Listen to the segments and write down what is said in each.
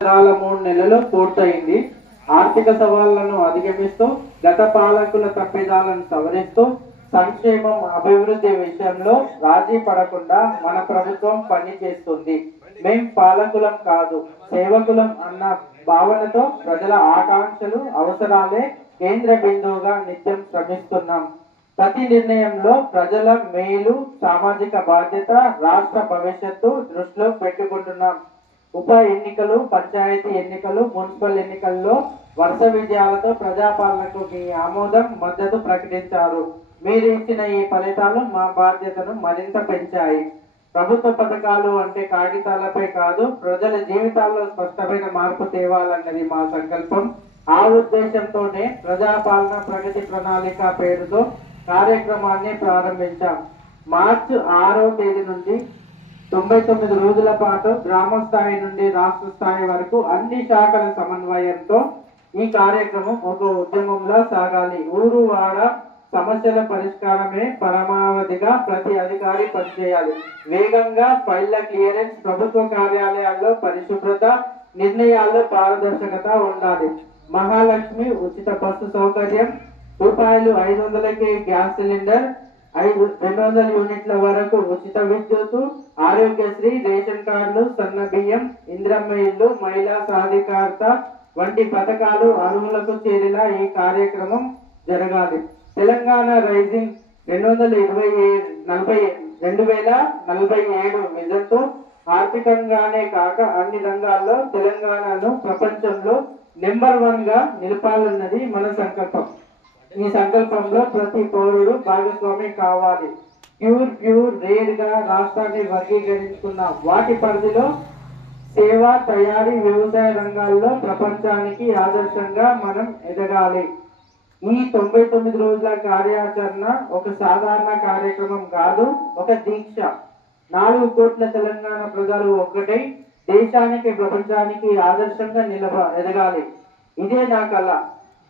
3 నెలలు పూర్తయింది. ఆర్థిక సవాళ్లను అధిగమిస్తూ గత పాలకుల తప్పిదాలను సవరిస్తూ సంక్షేమం అభివృద్ధి విషయంలో రాజీ పడకుండా మన ప్రభుత్వం పనిచేస్తుంది. మేం పాలకులం కాదు, సేవకులం అన్న భావనతో ప్రజల ఆకాంక్షలు అవసరాలే కేంద్ర బిందువుగా నిత్యం శ్రమిస్తున్నాం. ప్రతి నిర్ణయంలో ప్రజల మేలు, సామాజిక బాధ్యత, రాష్ట్ర భవిష్యత్తు దృష్టిలో పెట్టుకుంటున్నాం. ఉప ఎన్నికలు, పంచాయతీ ఎన్నికలు, మున్సిపల్ ఎన్నికల్లో వరుస విజయాలతో ప్రజాపాలనకు మీ ఆమోదం, మద్దతు ప్రకటించారు. మీరు ఇచ్చిన ఈ ఫలితాలు మా బాధ్యతను మరింత పెంచాయి. ప్రభుత్వ పథకాలు అంటే కాగితాలపై కాదు, ప్రజల జీవితాల్లో స్పష్టమైన మార్పు తేవాలన్నది మా సంకల్పం. ఆ ఉద్దేశంతోనే ప్రజాపాలన ప్రగతి ప్రణాళిక పేరుతో కార్యక్రమాన్ని ప్రారంభించాం. మార్చి 6వ తేదీ నుండి 99 రోజుల పాటు గ్రామ స్థాయి నుండి రాష్ట్ర స్థాయి వరకు అన్ని శాఖల సమన్వయంతో ఈ కార్యక్రమం ఒక ఉద్యమంలా సాగాలి. ఊరు వాడ సమస్యల పరిష్కారమే పరమావధిగా ప్రతి అధికారి పనిచేయాలి. వేగంగా ఫైళ్ల క్లియరెన్స్, ప్రభుత్వ కార్యాలయాల్లో పరిశుభ్రత, నిర్ణయాల్లో పారదర్శకత ఉండాలి. మహాలక్ష్మి ఉచిత బస్సు సౌకర్యం, ₹500కే గ్యాస్ సిలిండర్, 200 యూనిట్ల వరకు ఉచిత విద్యుత్, ఆరోగ్యశ్రీ, రేషన్ కార్డులు, సన్న బియ్యం, ఇంద్రమ్మ ఇల్లు, మహిళా సాధికారత వంటి పథకాలు అర్హులకు చేరేలా ఈ కార్యక్రమం జరగాలి. తెలంగాణ రైజింగ్ 2047 విజన్తో ఆర్థికంగానే కాక అన్ని రంగాల్లో తెలంగాణను ప్రపంచంలో నెంబర్ 1 గా నిలపాలన్నది మన సంకల్పం. ఈ సంకల్పంలో ప్రతి పౌరుడు భాగస్వామి కావాలి. ప్యూర్ రేర్ గా రాష్ట్రాన్ని వర్గీకరించుకున్నాం. వాటి పరిధిలో సేవ, తయారీ, వ్యవసాయ రంగాల్లో ప్రపంచానికి ఆదర్శంగా మనం ఎదగాలి. ఈ 99 రోజుల కార్యాచరణ ఒక సాధారణ కార్యక్రమం కాదు, ఒక దీక్ష. 4 కోట్ల తెలంగాణ ప్రజలు ఒక్కటై దేశానికి, ప్రపంచానికి ఆదర్శంగా ఎదగాలి. ఇదే నా కళ.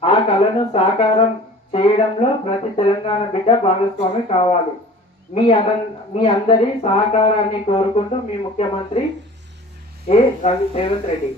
ఆ కళను సాకారం చేయడంలో ప్రతి తెలంగాణ బిడ్డ భాగస్వామి కావాలి. మీ అందరి సహకారాన్ని కోరుకుంటూ మీ ముఖ్యమంత్రి రేవంత్ రెడ్డి.